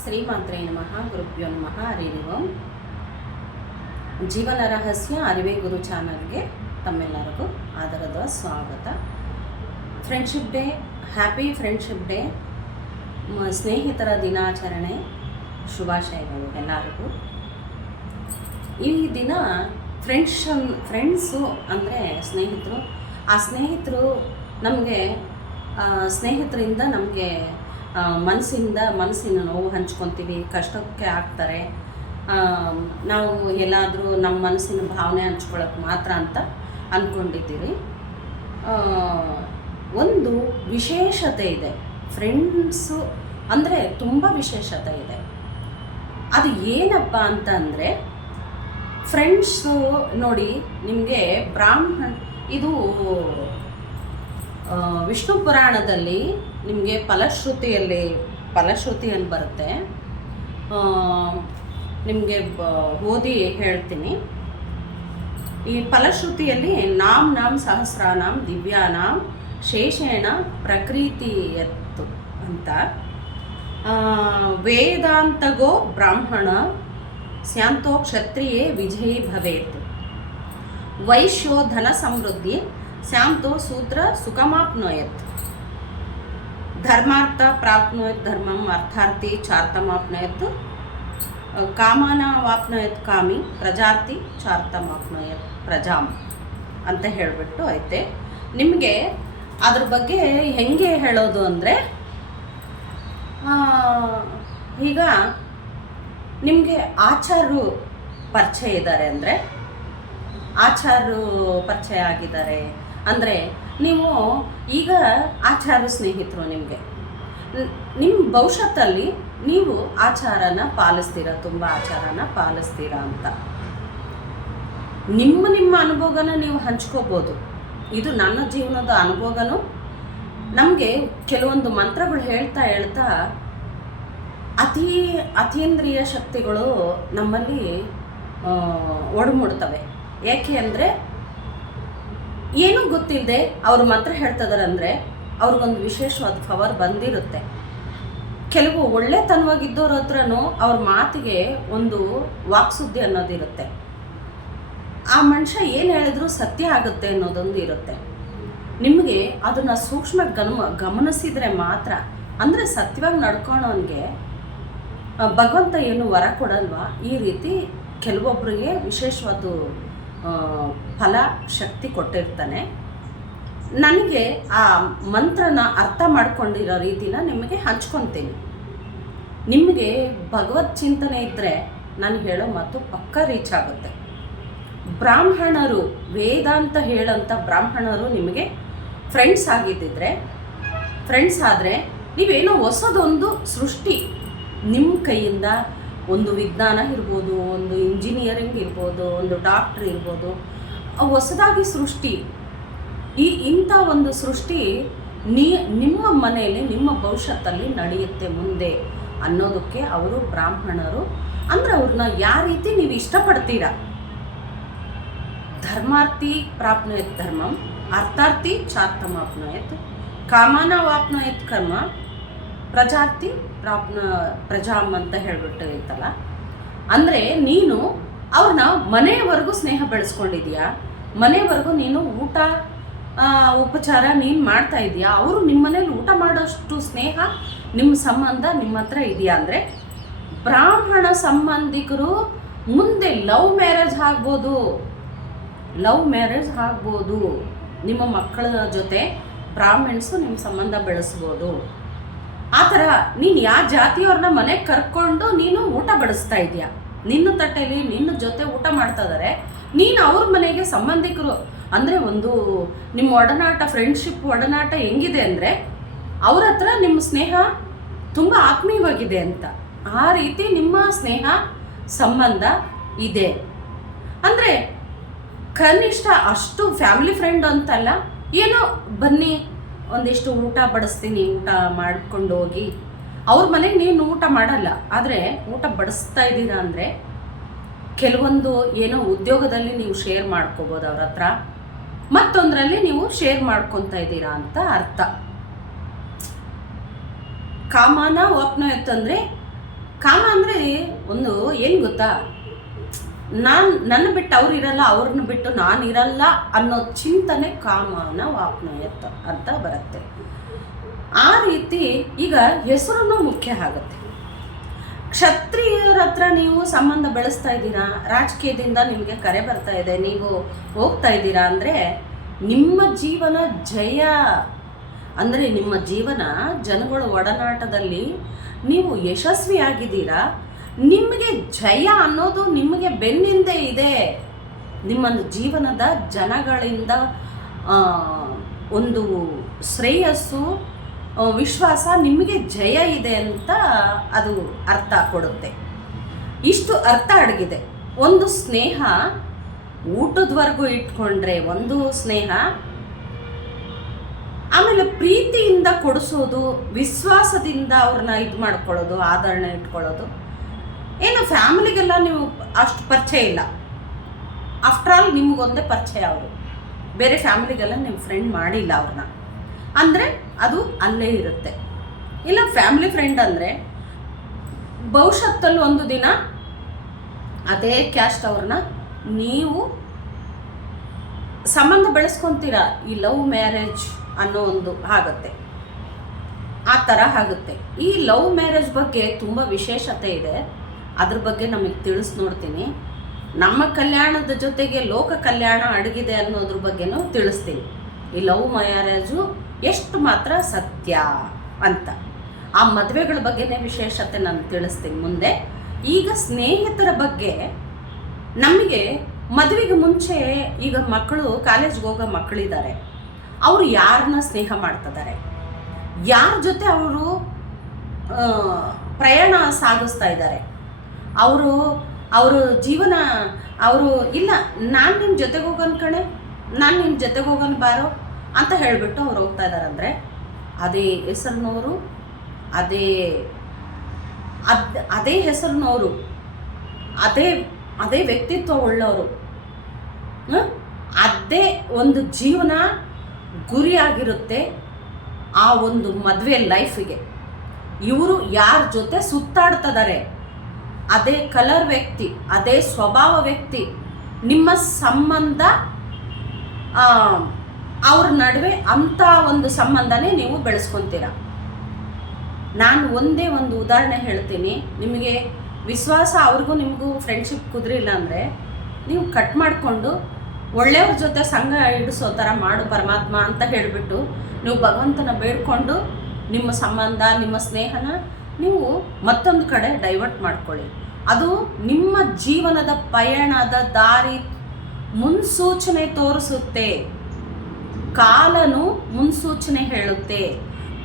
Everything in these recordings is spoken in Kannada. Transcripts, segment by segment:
ಶ್ರೀಮಾತ್ರೇ ನಮಃ ಗುರುಭ್ಯೋ ನಮಃ ಹರಿ ಓಂ. ಜೀವನ ರಹಸ್ಯ ಅರಿವೇ ಗುರು ಚಾನಲ್ಗೆ ತಮ್ಮೆಲ್ಲರಿಗೂ ಆದರದ ಸ್ವಾಗತ. Friendship day, happy friendship day, ಸ್ನೇಹಿತರ ದಿನಾಚರಣೆ ಶುಭಾಶಯಗಳು ಎಲ್ಲರಿಗೂ. ಈ ದಿನ ಫ್ರೆಂಡ್ಸು ಅಂದರೆ ಸ್ನೇಹಿತರು. ಆ ಸ್ನೇಹಿತರು ನಮಗೆ ಸ್ನೇಹಿತರಿಂದ ನಮಗೆ ಮನಸ್ಸಿನ ನೋವು ಹಂಚ್ಕೊತೀವಿ, ಕಷ್ಟಕ್ಕೆ ಆಗ್ತಾರೆ. ನಾವು ಎಲ್ಲಾದರೂ ನಮ್ಮ ಮನಸ್ಸಿನ ಭಾವನೆ ಹಂಚ್ಕೊಳ್ಳೋಕೆ ಮಾತ್ರ ಅಂತ ಅಂದ್ಕೊಂಡಿದ್ದೀರಿ. ಒಂದು ವಿಶೇಷತೆ ಇದೆ, ಫ್ರೆಂಡ್ಸು ಅಂದರೆ ತುಂಬ ವಿಶೇಷತೆ ಇದೆ. ಅದು ಏನಪ್ಪ ಅಂತ ಅಂದರೆ, ಫ್ರೆಂಡ್ಸು ನೋಡಿ, ನಿಮಗೆ ಇದು ವಿಷ್ಣು ಪುರಾಣದಲ್ಲಿ ನಿಮಗೆ ಫಲಶ್ರುತಿಯಲ್ಲಿ ಬರುತ್ತೆ. ನಿಮಗೆ ಓದಿ ಹೇಳ್ತೀನಿ. ಈ ಫಲಶ್ರುತಿಯಲ್ಲಿ ನಾಂ ಸಹಸ್ರಾನಾಂ ದಿವ್ಯಾನಾಂ ಶೇಷೇಣ ಪ್ರಕೃತಿಯತ್ತು ಅಂತ, ವೇದಾಂತಗೋ ಬ್ರಾಹ್ಮಣ ಸ್ಯಾಂತೋ ಕ್ಷತ್ರಿಯೇ ವಿಜಯೀ ಭವೇತ್, ವೈಶ್ಯೋ ಧನ ಸಮೃದ್ಧಿ ಸ್ಯಾಂತೋ ಶೂದ್ರ ಸುಖಮಾಪ್ನೋಯತ್, ಧರ್ಮಾರ್ಥ ಪ್ರಾಪ್ನೋಯತ್ ಧರ್ಮಂ, ಅರ್ಥಾರ್ಥಿ ಚಾರ್ಥಮಾಪ್ನೋಯತ್, ಕಾಮನವಾಪ್ನೋಯತ್ ಕಾಮಿ, ಪ್ರಜಾರ್ಥಿ ಚಾರ್ಥಮಾಪ್ನೋಯತ್ ಪ್ರಜಾಂ ಅಂತ ಹೇಳಿಬಿಟ್ಟು ಐತೆ. ನಿಮಗೆ ಅದ್ರ ಬಗ್ಗೆ ಹೆಂಗೆ ಹೇಳೋದು ಅಂದರೆ, ಈಗ ನಿಮಗೆ ಆಚಾರ್ಯರು ಪರಿಚಯ ಇದ್ದಾರೆ ಅಂದರೆ, ಆಚಾರ್ಯರು ಪರಿಚಯ ಆಗಿದ್ದಾರೆ ಅಂದರೆ, ನೀವು ಈಗ ಆಚಾರ್ಯ ಸ್ನೇಹಿತರು. ನಿಮ್ಮ ಭವಿಷ್ಯತ್ತಲ್ಲಿ ನೀವು ಆಚಾರನ ಪಾಲಿಸ್ತೀರಾ, ತುಂಬ ಆಚಾರನ ಪಾಲಿಸ್ತೀರಾ ಅಂತ ನಿಮ್ಮ ಅನುಭವನ ನೀವು ಹಂಚ್ಕೋಬೋದು. ಇದು ನನ್ನ ಜೀವನದ ಅನುಭವನೂ. ನಮಗೆ ಕೆಲವೊಂದು ಮಂತ್ರಗಳು ಹೇಳ್ತಾ ಅತೀಂದ್ರಿಯ ಶಕ್ತಿಗಳು ನಮ್ಮಲ್ಲಿ ಒಡಮೂಡ್ತವೆ. ಏಕೆ ಅಂದರೆ, ಏನೂ ಗೊತ್ತಿಲ್ಲದೆ ಅವರು ಮಂತ್ರ ಹೇಳ್ತಿದ್ದಾರೆ ಅಂದರೆ ಅವ್ರಿಗೊಂದು ವಿಶೇಷವಾದ ಪವರ್ ಬಂದಿರುತ್ತೆ. ಕೆಲವು ಒಳ್ಳೆತನವಾಗಿದ್ದವ್ರ ಹತ್ರನೂ ಅವ್ರ ಮಾತಿಗೆ ಒಂದು ವಾಕ್ಸುದ್ದಿ ಅನ್ನೋದಿರುತ್ತೆ. ಆ ಮನುಷ್ಯ ಏನು ಹೇಳಿದ್ರು ಸತ್ಯ ಆಗುತ್ತೆ ಅನ್ನೋದೊಂದು ಇರುತ್ತೆ. ನಿಮಗೆ ಅದನ್ನು ಸೂಕ್ಷ್ಮ ಗಮನಿಸಿದರೆ ಮಾತ್ರ, ಅಂದರೆ ಸತ್ಯವಾಗಿ ನಡ್ಕೊಳೋನಿಗೆ ಭಗವಂತ ಏನು ವರ ಕೊಡಲ್ವಾ, ಈ ರೀತಿ ಕೆಲವೊಬ್ಬರಿಗೆ ವಿಶೇಷವಾದ ಫಲ ಶಕ್ತಿ ಕೊಟ್ಟಿರ್ತಾನೆ. ನನಗೆ ಆ ಮಂತ್ರನ ಅರ್ಥ ಮಾಡ್ಕೊಂಡಿರೋ ರೀತಿನ ನಿಮಗೆ ಹಂಚ್ಕೊತೀನಿ. ನಿಮಗೆ ಭಗವತ್ ಚಿಂತನೆ ಇದ್ದರೆ ನಾನು ಹೇಳೋ ಮಾತು ಪಕ್ಕ ರೀಚ್ ಆಗುತ್ತೆ. ಬ್ರಾಹ್ಮಣರು, ವೇದಾಂತ ಹೇಳೋಂಥ ಬ್ರಾಹ್ಮಣರು ನಿಮಗೆ ಫ್ರೆಂಡ್ಸ್ ಆದರೆ ನೀವೇನೋ ಹೊಸದೊಂದು ಸೃಷ್ಟಿ ನಿಮ್ಮ ಕೈಯಿಂದ, ಒಂದು ವಿಜ್ಞಾನ ಇರ್ಬೋದು, ಒಂದು ಇಂಜಿನಿಯರಿಂಗ್ ಇರ್ಬೋದು, ಒಂದು ಡಾಕ್ಟ್ರ್ ಇರ್ಬೋದು, ಹೊಸದಾಗಿ ಸೃಷ್ಟಿ, ಇಂಥ ಒಂದು ಸೃಷ್ಟಿ ನಿಮ್ಮ ಮನೆಯಲ್ಲಿ ನಿಮ್ಮ ಭವಿಷ್ಯತ್ತಲ್ಲಿ ನಡೆಯುತ್ತೆ ಮುಂದೆ ಅನ್ನೋದಕ್ಕೆ ಅವರು ಬ್ರಾಹ್ಮಣರು. ಅಂದರೆ ಅವ್ರನ್ನ ಯಾವ ರೀತಿ ನೀವು ಇಷ್ಟಪಡ್ತೀರಾ. ಧರ್ಮಾರ್ಥಿ ಪ್ರಾಪ್ನೋಯತ್ ಧರ್ಮಂ, ಅರ್ಥಾರ್ಥಿ ಚಾರ್ಥಮಾಪ್ನೋಯತ್, ಕಾಮನವಾಪ್ನೋಯತ್ ಕರ್ಮ, ಪ್ರಜಾರ್ಥಿ ಪ್ರಜಾಂ ಅಂತ ಹೇಳ್ಬಿಟ್ಟು ಇರ್ತಲ್ಲ. ಅಂದರೆ ನೀನು ಅವ್ರನ್ನ ಮನೆಯವರೆಗೂ ಸ್ನೇಹ ಬೆಳೆಸ್ಕೊಂಡಿದ್ಯಾ, ಮನೆಯವರೆಗೂ ನೀನು ಊಟ ಉಪಚಾರ ನೀನು ಮಾಡ್ತಾ ಇದೆಯಾ, ಅವರು ನಿಮ್ಮ ಮನೇಲಿ ಊಟ ಮಾಡೋಷ್ಟು ಸ್ನೇಹ ನಿಮ್ಮ ಸಂಬಂಧ ನಿಮ್ಮ ಹತ್ರ ಇದೆಯಾ ಅಂದರೆ, ಬ್ರಾಹ್ಮಣ ಸಂಬಂಧಿಕರು ಮುಂದೆ ಲವ್ ಮ್ಯಾರೇಜ್ ಆಗ್ಬೋದು. ನಿಮ್ಮ ಮಕ್ಕಳ ಜೊತೆ ಬ್ರಾಹ್ಮಣ್ಸು ನಿಮ್ಮ ಸಂಬಂಧ ಬೆಳೆಸ್ಬೋದು. ಆ ಥರ ನೀನು ಯಾವ ಜಾತಿಯವ್ರನ್ನ ಮನೆಗೆ ಕರ್ಕೊಂಡು ನೀನು ಊಟ ಬಡಿಸ್ತಾ ಇದೆಯಾ, ನಿನ್ನ ತಟ್ಟೆಯಲ್ಲಿ ನಿನ್ನ ಜೊತೆ ಊಟ ಮಾಡ್ತಾ ಇದ್ದಾರೆ, ನೀನು ಅವ್ರ ಮನೆಗೆ ಸಂಬಂಧಿಕರು ಅಂದರೆ ಒಂದು ನಿಮ್ಮ ಒಡನಾಟ, ಫ್ರೆಂಡ್ಶಿಪ್ ಒಡನಾಟ ಹೆಂಗಿದೆ ಅಂದರೆ, ಅವ್ರ ಹತ್ರ ನಿಮ್ಮ ಸ್ನೇಹ ತುಂಬ ಆತ್ಮೀಯವಾಗಿದೆ ಅಂತ. ಆ ರೀತಿ ನಿಮ್ಮ ಸ್ನೇಹ ಸಂಬಂಧ ಇದೆ ಅಂದರೆ, ಕನಿಷ್ಠ ಅಷ್ಟು ಫ್ಯಾಮಿಲಿ ಫ್ರೆಂಡ್ ಅಂತಲ್ಲ, ಏನೋ ಬನ್ನಿ ಒಂದಿಷ್ಟು ಊಟ ಬಡಿಸ್ತೀನಿ, ಊಟ ಮಾಡ್ಕೊಂಡು ಹೋಗಿ. ಅವ್ರ ಮನೆಗೆ ನೀನು ಊಟ ಮಾಡಲ್ಲ, ಆದರೆ ಊಟ ಬಡಿಸ್ತಾ ಇದ್ದೀರಾ ಅಂದರೆ ಕೆಲವೊಂದು ಏನೋ ಉದ್ಯೋಗದಲ್ಲಿ ನೀವು ಶೇರ್ ಮಾಡ್ಕೋಬೋದು ಅವ್ರ ಹತ್ರ, ಮತ್ತೊಂದರಲ್ಲಿ ನೀವು ಶೇರ್ ಮಾಡ್ಕೊತಾ ಇದ್ದೀರಾ ಅಂತ ಅರ್ಥ. ಕಾಮನ ವಾಪ್ನೋಯತ್ ಅಂದರೆ ಕಾಮ ಅಂದರೆ ಒಂದು ಏನು ಗೊತ್ತಾ, ನನ್ನ ಬಿಟ್ಟು ಅವ್ರು ಇರಲ್ಲ, ಅವ್ರನ್ನ ಬಿಟ್ಟು ನಾನು ಇರಲ್ಲ ಅನ್ನೋ ಚಿಂತನೆ ಕಾಮನ ವಾಪ್ನಯತ್ ಅಂತ ಬರುತ್ತೆ. ಆ ರೀತಿ ಈಗ ಹೆಸರನ್ನು ಮುಖ್ಯ ಆಗುತ್ತೆ. ಕ್ಷತ್ರಿಯರ ಹತ್ರ ನೀವು ಸಂಬಂಧ ಬೆಳೆಸ್ತಾ ಇದ್ದೀರಾ, ರಾಜಕೀಯದಿಂದ ನಿಮಗೆ ಕರೆ ಬರ್ತಾ ಇದೆ, ನೀವು ಹೋಗ್ತಾ ಇದ್ದೀರಾ ಅಂದರೆ ನಿಮ್ಮ ಜೀವನ ಜಯ, ಅಂದರೆ ನಿಮ್ಮ ಜೀವನ ಜನಗಳ ಒಡನಾಟದಲ್ಲಿ ನೀವು ಯಶಸ್ವಿಯಾಗಿದ್ದೀರಾ, ನಿಮಗೆ ಜಯ ಅನ್ನೋದು ನಿಮಗೆ ಬೆನ್ನಿಂದೆ ಇದೆ. ನಿಮ್ಮ ಜೀವನದ ಜನಗಳಿಂದ ಒಂದು ಶ್ರೇಯಸ್ಸು, ವಿಶ್ವಾಸ, ನಿಮಗೆ ಜಯ ಇದೆ ಅಂತ ಅದು ಅರ್ಥ ಕೊಡುತ್ತೆ. ಇಷ್ಟು ಅರ್ಥ ಅಡಗಿದೆ. ಒಂದು ಸ್ನೇಹ ಊಟದವರೆಗೂ ಇಟ್ಕೊಂಡ್ರೆ ಒಂದು ಸ್ನೇಹ, ಆಮೇಲೆ ಪ್ರೀತಿಯಿಂದ ಕೊಡಿಸೋದು, ವಿಶ್ವಾಸದಿಂದ ಅವ್ರನ್ನ ಇದು ಮಾಡ್ಕೊಳ್ಳೋದು, ಆದರಣೆ ಇಟ್ಕೊಳ್ಳೋದು. ಏನು ಫ್ಯಾಮಿಲಿಗೆಲ್ಲ ನೀವು ಅಷ್ಟು ಪರಿಚಯ ಇಲ್ಲ, ಆಫ್ಟರ್ ಆಲ್ ನಿಮಗೊಂದೇ ಪರಿಚಯ ಅವರು, ಬೇರೆ ಫ್ಯಾಮಿಲಿಗೆಲ್ಲ ನೀವು ಫ್ರೆಂಡ್ ಮಾಡಿಲ್ಲ ಅವ್ರನ್ನ ಅಂದರೆ ಅದು ಅಲ್ಲೇ ಇರುತ್ತೆ. ಇಲ್ಲ ಫ್ಯಾಮಿಲಿ ಫ್ರೆಂಡ್ ಅಂದರೆ ಭವಿಷ್ಯತ್ತಲ್ಲಿ ಒಂದು ದಿನ ಅದೇ ಕ್ಯಾಸ್ಟ್ ಅವ್ರನ್ನ ನೀವು ಸಂಬಂಧ ಬೆಳೆಸ್ಕೊತೀರ. ಈ ಲವ್ ಮ್ಯಾರೇಜ್ ಅನ್ನೋ ಒಂದು ಆಗುತ್ತೆ, ಆ ಥರ ಆಗುತ್ತೆ. ಈ ಲವ್ ಮ್ಯಾರೇಜ್ ಬಗ್ಗೆ ತುಂಬ ವಿಶೇಷತೆ ಇದೆ, ಅದ್ರ ಬಗ್ಗೆ ನಮಗೆ ತಿಳಿಸ್ ನೋಡ್ತೀನಿ. ನಮ್ಮ ಕಲ್ಯಾಣದ ಜೊತೆಗೆ ಲೋಕ ಕಲ್ಯಾಣ ಅಡಗಿದೆ ಅನ್ನೋದ್ರ ಬಗ್ಗೆನೂ ತಿಳಿಸ್ತೀನಿ. ಈ ಲವ್ ಮ್ಯಾರೇಜು ಎಷ್ಟು ಮಾತ್ರ ಸತ್ಯ ಅಂತ, ಆ ಮದುವೆಗಳ ಬಗ್ಗೆನೇ ವಿಶೇಷತೆ ನಾನು ತಿಳಿಸ್ತೀನಿ ಮುಂದೆ. ಈಗ ಸ್ನೇಹಿತರ ಬಗ್ಗೆ, ನಮಗೆ ಮದುವೆಗೆ ಮುಂಚೆ ಈಗ ಮಕ್ಕಳು ಕಾಲೇಜ್ಗೆ ಹೋಗೋ ಮಕ್ಕಳಿದ್ದಾರೆ, ಅವರು ಯಾರನ್ನ ಸ್ನೇಹ ಮಾಡ್ತಿದ್ದಾರೆ, ಯಾರ ಜೊತೆ ಅವರು ಪ್ರಯಾಣ ಸಾಗಿಸ್ತಾ ಇದ್ದಾರೆ, ಅವರು ಜೀವನ, ಅವರು ಇಲ್ಲ ನಾನು ನಿಮ್ಮ ಜೊತೆಗೆ ಹೋಗೋಣ ಕಣೆ, ನಾನು ನಿಮ್ಮ ಜೊತೆಗೆ ಹೋಗೋಣ ಬಾರೋ ಅಂತ ಹೇಳಿಬಿಟ್ಟು ಅವ್ರು ಹೋಗ್ತಾ ಇದ್ದಾರೆ ಅಂದರೆ ಅದೇ ಹೆಸರಿನವರು, ಅದೇ ಹೆಸರಿನವರು, ಅದೇ ವ್ಯಕ್ತಿತ್ವ ಉಳ್ಳವರು, ಅದೇ ಒಂದು ಜೀವನ ಗುರಿಯಾಗಿರುತ್ತೆ ಆ ಒಂದು ಮದುವೆ ಲೈಫಿಗೆ. ಇವರು ಯಾರ ಜೊತೆ ಸುತ್ತಾಡ್ತಿದ್ದಾರೆ, ಅದೇ ಕಲರ್ ವ್ಯಕ್ತಿ, ಅದೇ ಸ್ವಭಾವ ವ್ಯಕ್ತಿ, ನಿಮ್ಮ ಸಂಬಂಧ ಅವ್ರ ನಡುವೆ ಅಂಥ ಒಂದು ಸಂಬಂಧನೇ ನೀವು ಬೆಳೆಸ್ಕೊತೀರ. ನಾನು ಒಂದೇ ಒಂದು ಉದಾಹರಣೆ ಹೇಳ್ತೀನಿ, ನಿಮಗೆ ವಿಶ್ವಾಸ ಅವ್ರಿಗೂ ನಿಮಗೂ ಫ್ರೆಂಡ್ಶಿಪ್ ಕುದುರಿಲ್ಲ ಅಂದರೆ ನೀವು ಕಟ್ ಮಾಡಿಕೊಂಡು ಒಳ್ಳೆಯವ್ರ ಜೊತೆ ಸಂಘ ಹಿಡಿಸೋ ಥರ ಮಾಡು ಪರಮಾತ್ಮ ಅಂತ ಹೇಳಿಬಿಟ್ಟು ನೀವು ಭಗವಂತನ ಬೇಡ್ಕೊಂಡು ನಿಮ್ಮ ಸಂಬಂಧ, ನಿಮ್ಮ ಸ್ನೇಹನ ನೀವು ಮತ್ತೊಂದು ಕಡೆ ಡೈವರ್ಟ್ ಮಾಡ್ಕೊಳ್ಳಿ. ಅದು ನಿಮ್ಮ ಜೀವನದ ಪಯಣದ ದಾರಿ ಮುನ್ಸೂಚನೆ ತೋರಿಸುತ್ತೆ. ಕಾಲನು ಮುನ್ಸೂಚನೆ ಹೇಳುತ್ತೆ.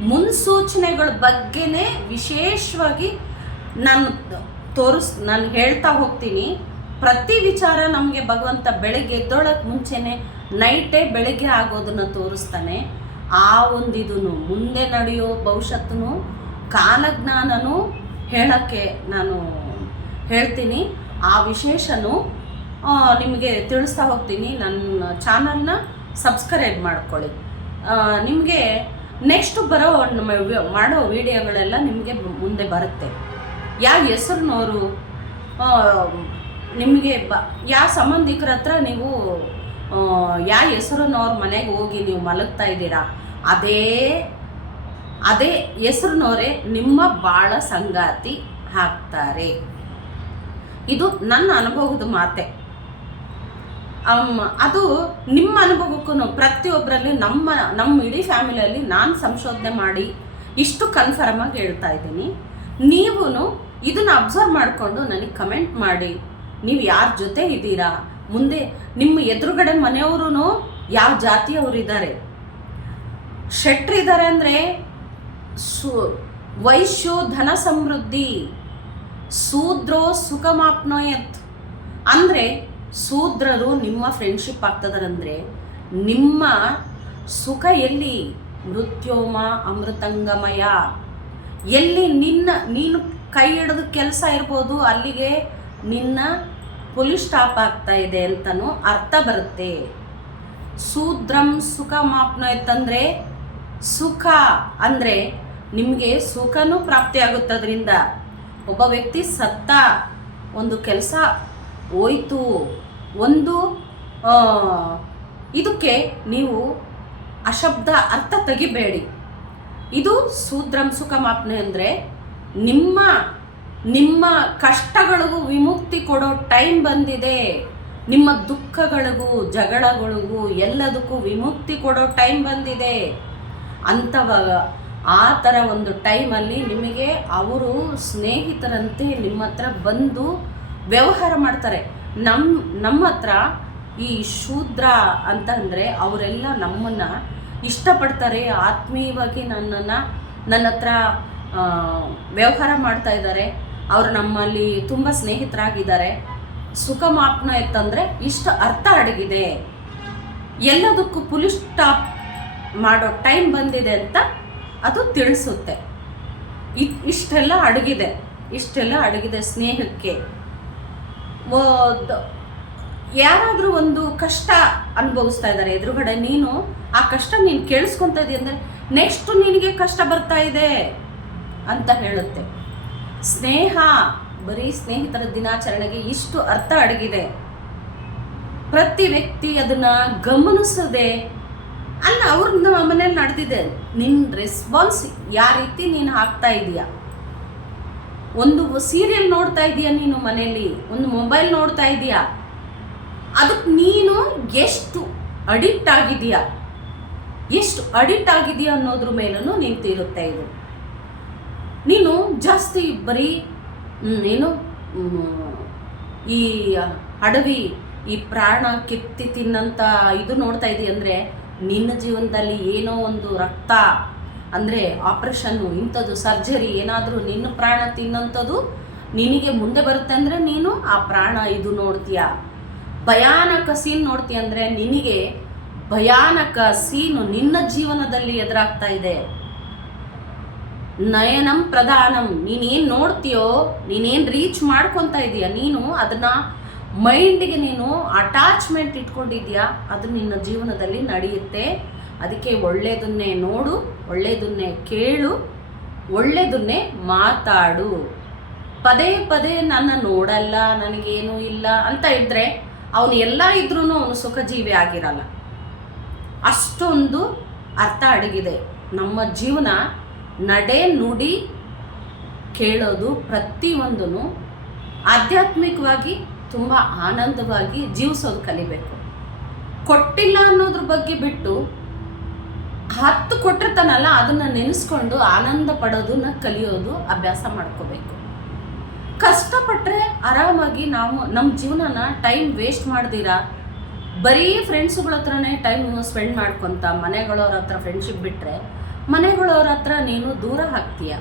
ಮುನ್ಸೂಚನೆಗಳ ಬಗ್ಗೆನೇ ವಿಶೇಷವಾಗಿ ನಾನು ಹೇಳ್ತಾ ಹೋಗ್ತೀನಿ. ಪ್ರತಿ ವಿಚಾರ ನಮಗೆ ಭಗವಂತ ಬೆಳಗ್ಗೆ ಎದ್ದೊಳಕ್ಕೆ ಮುಂಚೆನೆ ನೈಟೇ ಬೆಳಗ್ಗೆ ಆಗೋದನ್ನು ತೋರಿಸ್ತಾನೆ. ಆ ಒಂದಿದೂ ಮುಂದೆ ನಡೆಯೋ ಭವಿಷ್ಯತ್ತೂ ಕಾಲಜ್ಞಾನನೂ ಹೇಳೋಕ್ಕೆ ನಾನು ಹೇಳ್ತೀನಿ. ಆ ವಿಶೇಷನೂ ನಿಮಗೆ ತಿಳಿಸ್ತಾ ಹೋಗ್ತೀನಿ. ನನ್ನ ಚಾನಲ್ನ ಸಬ್ಸ್ಕ್ರೈಬ್ ಮಾಡ್ಕೊಳ್ಳಿ. ನಿಮಗೆ ನೆಕ್ಸ್ಟ್ ಮಾಡೋ ವಿಡಿಯೋಗಳೆಲ್ಲ ನಿಮಗೆ ಮುಂದೆ ಬರುತ್ತೆ. ಯಾವ ಹೆಸರಿನವರು, ನಿಮಗೆ ಯಾವ ಸಂಬಂಧಿಕರ ಹತ್ರ ನೀವು ಯಾವ ಹೆಸರಿನವ್ರ ಮನೆಗೆ ಹೋಗಿ ನೀವು ಮಲಗ್ತಾ ಇದ್ದೀರಾ, ಅದೇ ಹೆಸರಿನವರೇ ನಿಮ್ಮ ಬಾಳ ಸಂಗಾತಿ ಆಗ್ತಾರೆ. ಇದು ನನ್ನ ಅನುಭವದ ಮಾತೆ. ಅದು ನಿಮ್ಮ ಅನುಭವಕ್ಕೂ ಪ್ರತಿಯೊಬ್ಬರಲ್ಲಿ ನಮ್ಮ ಇಡೀ ಫ್ಯಾಮಿಲಿಯಲ್ಲಿ ನಾನು ಸಂಶೋಧನೆ ಮಾಡಿ ಇಷ್ಟು ಕನ್ಫರ್ಮ್ ಆಗಿ ಹೇಳ್ತಾ ಇದ್ದೀನಿ. ನೀವು ಇದನ್ನು ಅಬ್ಸರ್ವ್ ಮಾಡಿಕೊಂಡು ನನಗೆ ಕಮೆಂಟ್ ಮಾಡಿ, ನೀವು ಯಾರ ಜೊತೆ ಇದ್ದೀರಾ, ಮುಂದೆ ನಿಮ್ಮ ಎದುರುಗಡೆ ಮನೆಯವರು ಯಾವ ಜಾತಿಯವರು ಇದ್ದಾರೆ. ಶೆಟ್ರಿದ್ದಾರೆ ಅಂದರೆ ವೈಶ್ಯೋ ಧನ ಸಮೃದ್ಧಿ, ಶೂದ್ರೋ ಸುಖಮಾಪ್ನೋಯತ್ ಅಂದರೆ ಶೂದ್ರರು ನಿಮ್ಮ ಫ್ರೆಂಡ್ಶಿಪ್ ಆಗ್ತದಾರಂದರೆ ನಿಮ್ಮ ಸುಖ ಎಲ್ಲಿ? ಮೃತ್ಯೋಮ ಅಮೃತಂಗಮಯ. ಎಲ್ಲಿ ನೀನು ಕೈ ಹಿಡಿದು ಕೆಲಸ ಇರ್ಬೋದು, ಅಲ್ಲಿಗೆ ನಿನ್ನ ಪುಲಿ ಸ್ಟಾಪ್ ಆಗ್ತಾ ಇದೆ ಅಂತನೂ ಅರ್ಥ ಬರುತ್ತೆ. ಶೂದ್ರಂ ಸುಖ ಮಾಪ್ನೋಯತ್ತಂದರೆ ಸುಖ ಅಂದರೆ ನಿಮಗೆ ಸುಖನೂ ಪ್ರಾಪ್ತಿಯಾಗುತ್ತದ್ರಿಂದ. ಒಬ್ಬ ವ್ಯಕ್ತಿ ಸತ್ತ, ಒಂದು ಕೆಲಸ ಹೋಯ್ತು, ಒಂದು ಇದಕ್ಕೆ ನೀವು ಅಶಬ್ದ ಅರ್ಥ ತೆಗಿಬೇಡಿ. ಇದು ಶೂದ್ರಂ ಸುಖಮಾಪ್ನೆ ಅಂದರೆ ನಿಮ್ಮ ಕಷ್ಟಗಳಿಗೂ ವಿಮುಕ್ತಿ ಕೊಡೋ ಟೈಮ್ ಬಂದಿದೆ. ನಿಮ್ಮ ದುಃಖಗಳಿಗೂ ಜಗಳಗಳಿಗೂ ಎಲ್ಲದಕ್ಕೂ ವಿಮುಕ್ತಿ ಕೊಡೋ ಟೈಮ್ ಬಂದಿದೆ. ಆ ಥರ ಒಂದು ಟೈಮಲ್ಲಿ ನಿಮಗೆ ಅವರು ಸ್ನೇಹಿತರಂತೆ ನಿಮ್ಮ ಹತ್ರ ಬಂದು ವ್ಯವಹಾರ ಮಾಡ್ತಾರೆ. ನಮ್ಮ ಹತ್ರ ಈ ಶೂದ್ರ ಅಂತಂದರೆ ಅವರೆಲ್ಲ ನಮ್ಮನ್ನು ಇಷ್ಟಪಡ್ತಾರೆ, ಆತ್ಮೀಯವಾಗಿ ನನ್ನ ಹತ್ರ ವ್ಯವಹಾರ ಮಾಡ್ತಾ ಇದ್ದಾರೆ, ಅವರು ನಮ್ಮಲ್ಲಿ ತುಂಬ ಸ್ನೇಹಿತರಾಗಿದ್ದಾರೆ. ಸುಖಮಾಪ್ನ ಇತ್ತಂದರೆ ಇಷ್ಟು ಅರ್ಥ ಅಡಗಿದೆ, ಎಲ್ಲದಕ್ಕೂ ಫುಲ್ ಸ್ಟಾಪ್ ಮಾಡೋ ಟೈಮ್ ಬಂದಿದೆ ಅಂತ ಅದು ತಿಳಿಸುತ್ತೆ. ಇಷ್ಟೆಲ್ಲ ಅಡಗಿದೆ ಸ್ನೇಹಕ್ಕೆ. ಯಾರಾದರೂ ಒಂದು ಕಷ್ಟ ಅನುಭವಿಸ್ತಾ ಇದ್ದಾರೆ ಎದುರುಗಡೆ, ನೀನು ಆ ಕಷ್ಟ ನೀನು ಕೇಳಿಸ್ಕೊತಾ ಇದೀಯ ಅಂದರೆ ನೆಕ್ಸ್ಟ್ ನಿನಗೆ ಕಷ್ಟ ಬರ್ತಾ ಇದೆ ಅಂತ ಹೇಳುತ್ತೆ. ಸ್ನೇಹ ಬರೀ ಸ್ನೇಹಿತರ ದಿನಾಚರಣೆಗೆ ಇಷ್ಟು ಅರ್ಥ ಅಡಗಿದೆ. ಪ್ರತಿ ವ್ಯಕ್ತಿ ಅದನ್ನು ಗಮನಿಸದೆ, ಅಲ್ಲ ಅವ್ರ ಮನೇಲಿ ನಡೆದಿದೆ, ನಿನ್ನ ರೆಸ್ಪಾನ್ಸ್ ಯಾವ ರೀತಿ ನೀನು ಹಾಕ್ತಾ ಇದೀಯ. ಒಂದು ಸೀರಿಯಲ್ ನೋಡ್ತಾ ಇದೀಯ ನೀನು ಮನೆಯಲ್ಲಿ, ಒಂದು ಮೊಬೈಲ್ ನೋಡ್ತಾ ಇದೀಯ, ಅದಕ್ಕೆ ನೀನು ಎಷ್ಟು ಅಡಿಕ್ಟ್ ಆಗಿದೆಯಾ ಅನ್ನೋದ್ರ ಮೇಲೂ ನಿಂತಿರುತ್ತೆ ಇದು. ನೀನು ಜಾಸ್ತಿ ಬರೀ ಈ ಅಡವಿ, ಈ ಪ್ರಾಣ ಕಿತ್ತಿ ತಿನ್ನಂಥ ಇದು ನೋಡ್ತಾ ಇದೀಯ ಅಂದರೆ ನಿನ್ನ ಜೀವನದಲ್ಲಿ ಏನೋ ಒಂದು ರಕ್ತ ಅಂದರೆ ಆಪ್ರೇಷನ್ನು, ಇಂಥದ್ದು ಸರ್ಜರಿ ಏನಾದರೂ ನಿನ್ನ ಪ್ರಾಣ ತಿನ್ನಂಥದ್ದು ನಿನಗೆ ಮುಂದೆ ಬರುತ್ತೆ ಅಂದರೆ ನೀನು ಆ ಪ್ರಾಣ ಇದು ನೋಡ್ತೀಯ. ಭಯಾನಕ ಸೀನ್ ನೋಡ್ತೀಯ ಅಂದರೆ ನಿನಗೆ ಭಯಾನಕ ಸೀನು ನಿನ್ನ ಜೀವನದಲ್ಲಿ ಎದುರಾಗ್ತಾ ಇದೆ. ನಯನಂ ಪ್ರಧಾನಂ, ನೀನೇನು ನೋಡ್ತೀಯೋ, ನೀನೇನು ರೀಚ್ ಮಾಡ್ಕೊತಾ ಇದೀಯ, ನೀನು ಅದನ್ನು ಮೈಂಡಿಗೆ ನೀನು ಅಟ್ಯಾಚ್ಮೆಂಟ್ ಇಟ್ಕೊಂಡಿದ್ಯಾ, ಅದು ನಿನ್ನ ಜೀವನದಲ್ಲಿ ನಡೆಯುತ್ತೆ. ಅದಕ್ಕೆ ಒಳ್ಳೆಯದನ್ನೇ ನೋಡು, ಒಳ್ಳೆಯದನ್ನೇ ಕೇಳು, ಒಳ್ಳೆಯದನ್ನೇ ಮಾತಾಡು. ಪದೇ ಪದೇ ನನ್ನ ನೋಡಲ್ಲ, ನನಗೇನೂ ಇಲ್ಲ ಅಂತ ಇದ್ದರೆ ಅವನು ಎಲ್ಲ ಇದ್ರೂ ಅವನು ಸುಖಜೀವಿ ಆಗಿರಲ್ಲ. ಅಷ್ಟೊಂದು ಅರ್ಥ ಅಡಗಿದೆ. ನಮ್ಮ ಜೀವನ ನಡೆ ನುಡಿ ಕೇಳೋದು ಪ್ರತಿಯೊಂದೂ ಆಧ್ಯಾತ್ಮಿಕವಾಗಿ ತುಂಬ ಆನಂದವಾಗಿ ಜೀವಿಸೋದು ಕಲಿಬೇಕು. ಕೊಟ್ಟಿಲ್ಲ ಅನ್ನೋದ್ರ ಬಗ್ಗೆ ಬಿಟ್ಟು 10 ಕೊಟ್ಟಿರ್ತಾನಲ್ಲ ಅದನ್ನು ನೆನೆಸ್ಕೊಂಡು ಆನಂದ ಪಡೋದನ್ನ ಕಲಿಯೋದು ಅಭ್ಯಾಸ ಮಾಡ್ಕೋಬೇಕು. ಕಷ್ಟಪಟ್ಟರೆ ಆರಾಮಾಗಿ ನಾವು ನಮ್ಮ ಜೀವನನ ಟೈಮ್ ವೇಸ್ಟ್ ಮಾಡ್ದಿರ ಬರೀ ಫ್ರೆಂಡ್ಸುಗಳ ಹತ್ರನೇ ಟೈಮ್ ಸ್ಪೆಂಡ್ ಮಾಡ್ಕೊತ ಮನೆಗಳವ್ರ ಹತ್ರ ಫ್ರೆಂಡ್ಶಿಪ್ ಬಿಟ್ಟರೆ ಮನೆಗಳವ್ರ ಹತ್ರ ನೀನು ದೂರ ಆಗ್ತೀಯ.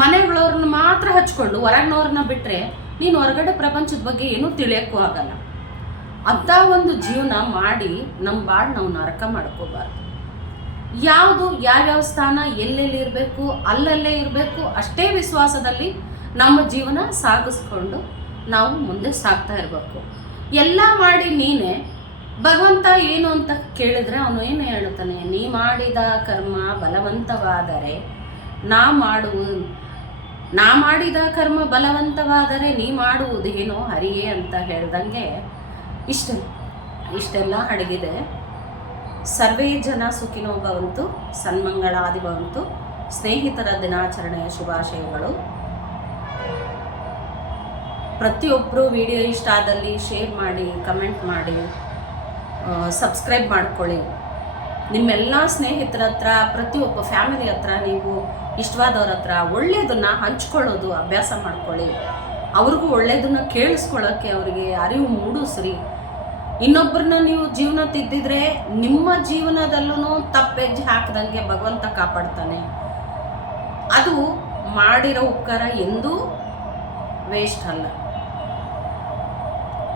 ಮನೆಗಳವ್ರನ್ನ ಮಾತ್ರ ಹಚ್ಕೊಂಡು ಹೊರಗಿನವ್ರನ್ನ ಬಿಟ್ಟರೆ ನೀನು ಹೊರಗಡೆ ಪ್ರಪಂಚದ ಬಗ್ಗೆ ಏನೂ ತಿಳಿಯೋಕ್ಕೂ ಆಗಲ್ಲ. ಅಂಥ ಒಂದು ಜೀವನ ಮಾಡಿ ನಮ್ಮ ಬಾಳು ನಾವು ನರಕ ಮಾಡ್ಕೋಬಾರ್ದು. ಯಾವ್ಯಾವ ಸ್ಥಾನ ಎಲ್ಲೆಲ್ಲಿ ಇರಬೇಕು ಅಲ್ಲಲ್ಲೇ ಇರಬೇಕು, ಅಷ್ಟೇ ವಿಶ್ವಾಸದಲ್ಲಿ ನಮ್ಮ ಜೀವನ ಸಾಗಿಸ್ಕೊಂಡು ನಾವು ಮುಂದೆ ಸಾಗ್ತಾ ಇರಬೇಕು. ಎಲ್ಲ ಮಾಡಿ ನೀನೇ ಭಗವಂತ ಏನು ಅಂತ ಕೇಳಿದ್ರೆ ಅವನು ಏನು ಹೇಳ್ತಾನೆ, ನೀ ಮಾಡಿದ ಕರ್ಮ ಬಲವಂತವಾದರೆ ನಾ ಮಾಡಿದ ಕರ್ಮ ಬಲವಂತವಾದರೆ ನೀ ಮಾಡುವುದೇನೋ ಹರಿಯೇ ಅಂತ ಹೇಳ್ದಂಗೆ ಇಷ್ಟೆಲ್ಲ ಅಡಗಿದೆ. ಸರ್ವೇ ಜನ ಸುಖಿನೋ ಭವಂತು, ಸನ್ಮಂಗಳಾದಿ ಭವಂತು. ಸ್ನೇಹಿತರ ದಿನಾಚರಣೆಯ ಶುಭಾಶಯಗಳು. ಪ್ರತಿಯೊಬ್ಬರು ವಿಡಿಯೋ ಇಷ್ಟ ಆದಲ್ಲಿ ಶೇರ್ ಮಾಡಿ, ಕಮೆಂಟ್ ಮಾಡಿ, ಸಬ್ಸ್ಕ್ರೈಬ್ ಮಾಡ್ಕೊಳ್ಳಿ. ನಿಮ್ಮೆಲ್ಲ ಸ್ನೇಹಿತರ ಹತ್ರ, ಪ್ರತಿಯೊಬ್ಬ ಫ್ಯಾಮಿಲಿ ಹತ್ರ, ನೀವು ಇಷ್ಟವಾದವ್ರ ಹತ್ರ ಒಳ್ಳೆಯದನ್ನು ಹಂಚ್ಕೊಳ್ಳೋದು ಅಭ್ಯಾಸ ಮಾಡ್ಕೊಳ್ಳಿ. ಅವ್ರಿಗೂ ಒಳ್ಳೆಯದನ್ನು ಕೇಳಿಸ್ಕೊಳ್ಳೋಕ್ಕೆ ಅವರಿಗೆ ಅರಿವು ಮೂಡಿಸ್ರಿ. ಇನ್ನೊಬ್ಬರನ್ನ ನೀವು ಜೀವನ ತಿದ್ದಿದ್ರೆ ನಿಮ್ಮ ಜೀವನದಲ್ಲೂ ತಪ್ಪೆಜ್ಜೆ ಹಾಕಿದಂಗೆ ಭಗವಂತ ಕಾಪಾಡ್ತಾನೆ. ಅದು ಮಾಡಿರೋ ಉಪಕಾರ ಎಂದೂ ವೇಸ್ಟ್ ಅಲ್ಲ.